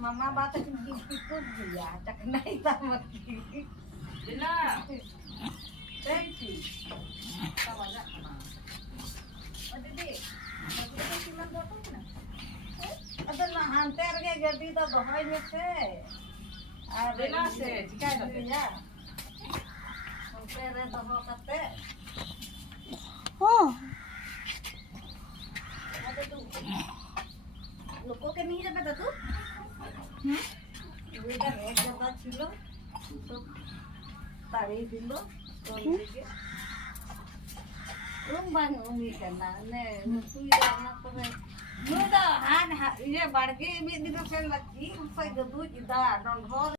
Mama bata ikut dia, cak naik sama kiri. Benar. Thank you. Sama aja. Oh, Didi. Didi siman doto na. Ada na hanter ke jadi to dohoi में से. Benar se, jika ada. Ya. Hanter doho kate. Oh, Ada tu. Luko ke नहीं जाता तू? इधर एक जगह छिलो. तो तारी दिलो. तो ये bang umi kana ne tui na to ne no da han ye barge mi di to sen laki usai gadu ida don